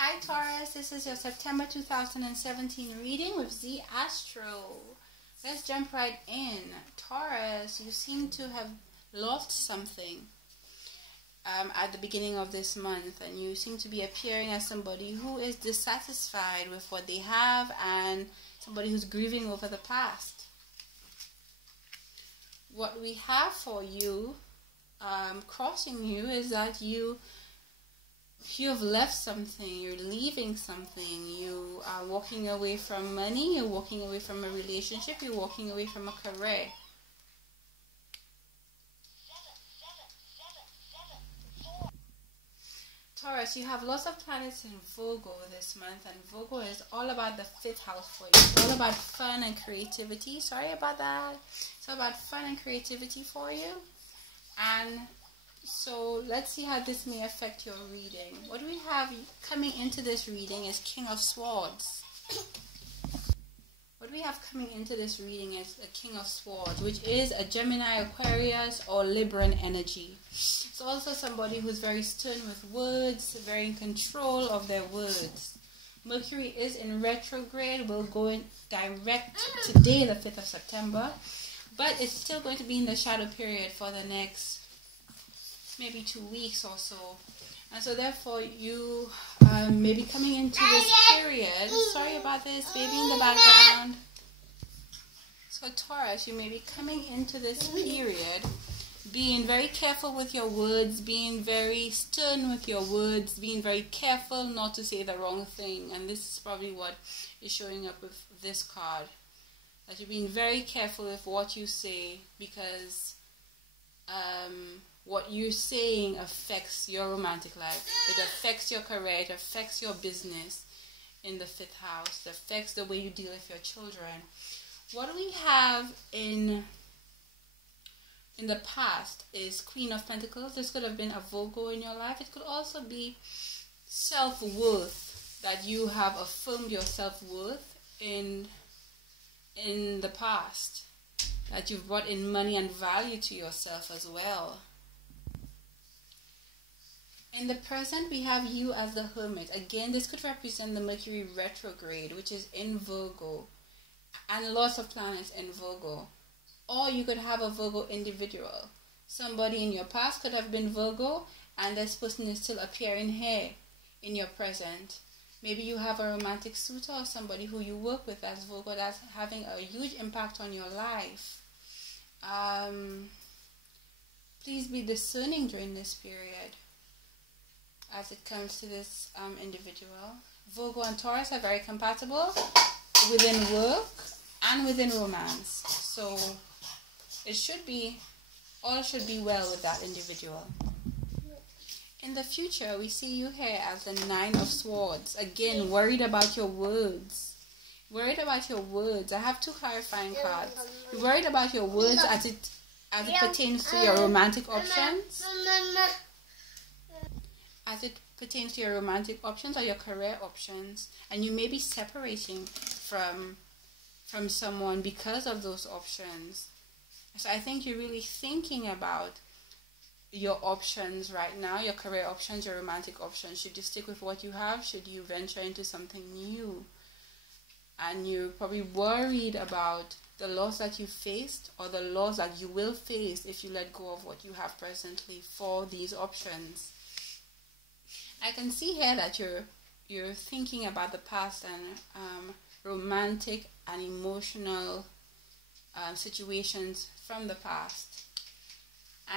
Hi Taurus, this is your September 2017 reading with Z Astro. Let's jump right in. Taurus, you seem to have lost something at the beginning of this month, and you seem to be appearing as somebody who is dissatisfied with what they have and somebody who's grieving over the past. What we have for you crossing you is that you have left something, you're leaving something, you are walking away from money, you're walking away from a relationship, you're walking away from a career. Taurus, you have lots of planets in Virgo this month, and Virgo is all about the 5th house for you. It's all about fun and creativity. Sorry about that. It's all about fun and creativity for you. And so let's see how this may affect your reading. What we have coming into this reading is King of Swords. What we have coming into this reading is a King of Swords, which is a Gemini, Aquarius, or Libran energy. It's also somebody who's very stern with words, very in control of their words. Mercury is in retrograde. We'll go in direct today, the 5th of September. But it's still going to be in the shadow period for the next maybe 2 weeks or so. And so therefore you may be coming into this period. Sorry about this, baby in the background. So Taurus, you may be coming into this period being very careful with your words, being very stern with your words, being very careful not to say the wrong thing. And this is probably what is showing up with this card. That you're being very careful with what you say, because what you're saying affects your romantic life. It affects your career. It affects your business in the 5th house. It affects the way you deal with your children. What we have in the past is Queen of Pentacles. This could have been a Virgo in your life. It could also be self-worth, that you have affirmed your self-worth in the past, that you've brought in money and value to yourself as well. In the present, we have you as the Hermit. Again, this could represent the Mercury retrograde, which is in Virgo, and lots of planets in Virgo. Or you could have a Virgo individual. Somebody in your past could have been Virgo, and this person is still appearing here in your present. Maybe you have a romantic suitor or somebody who you work with as Virgo that's having a huge impact on your life. Please be discerning during this period as it comes to this individual. Virgo and Taurus are very compatible within work and within romance. So it should be, all should be well with that individual. In the future, we see you here as the 9 of Swords. Again, worried about your words. Worried about your words. I have 2 clarifying cards. You're worried about your words as it pertains to your romantic options. As it pertains to your romantic options or your career options. And you may be separating from someone because of those options. So I think you're really thinking about your options right now, your career options, your romantic options. Should you stick with what you have? Should you venture into something new? And you're probably worried about the loss that you faced or the loss that you will face if you let go of what you have presently for these options. I can see here that you're thinking about the past and romantic and emotional situations from the past.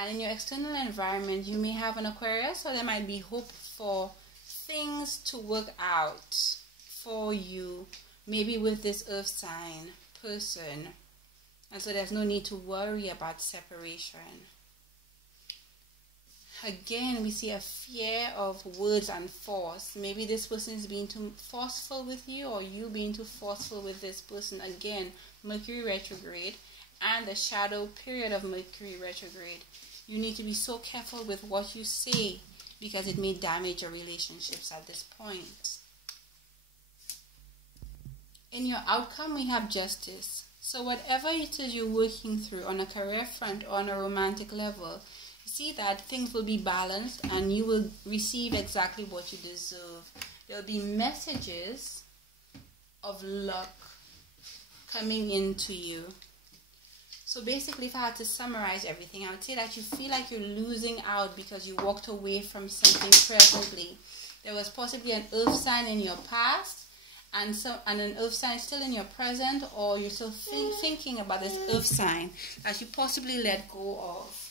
And in your external environment, you may have an Aquarius, so there might be hope for things to work out for you, maybe with this earth sign person. And so there's no need to worry about separation. Again, we see a fear of words and force. Maybe this person is being too forceful with you, or you being too forceful with this person. Again, Mercury retrograde and the shadow period of Mercury retrograde. You need to be so careful with what you say, because it may damage your relationships at this point. In your outcome, we have Justice. So whatever it is you're working through on a career front or on a romantic level, see that things will be balanced and you will receive exactly what you deserve. There will be messages of luck coming into you. So basically, if I had to summarize everything, I would say that you feel like you're losing out because you walked away from something presently. There was possibly an earth sign in your past and an earth sign still in your present, or you're still thinking about this earth sign that you possibly let go of.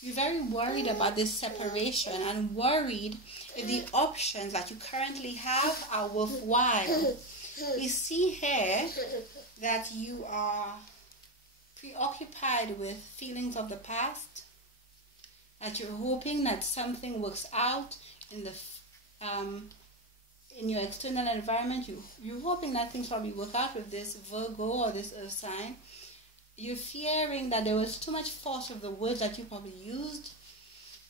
You're very worried about this separation and worried if the options that you currently have are worthwhile. We see here that you are preoccupied with feelings of the past, that you're hoping that something works out in your external environment. You're hoping that things probably work out with this Virgo or this earth sign. You're fearing that there was too much force of the words that you probably used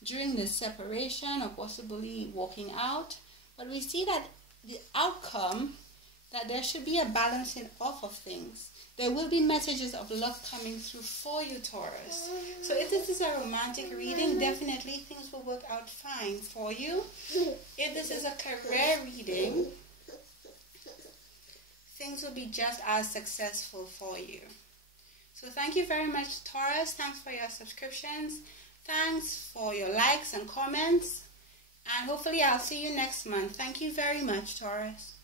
during this separation or possibly walking out. But we see that the outcome, that there should be a balancing off of things. There will be messages of luck coming through for you, Taurus. So if this is a romantic reading, definitely things will work out fine for you. If this is a career reading, things will be just as successful for you. So thank you very much, Taurus. Thanks for your subscriptions. Thanks for your likes and comments. And hopefully I'll see you next month. Thank you very much, Taurus.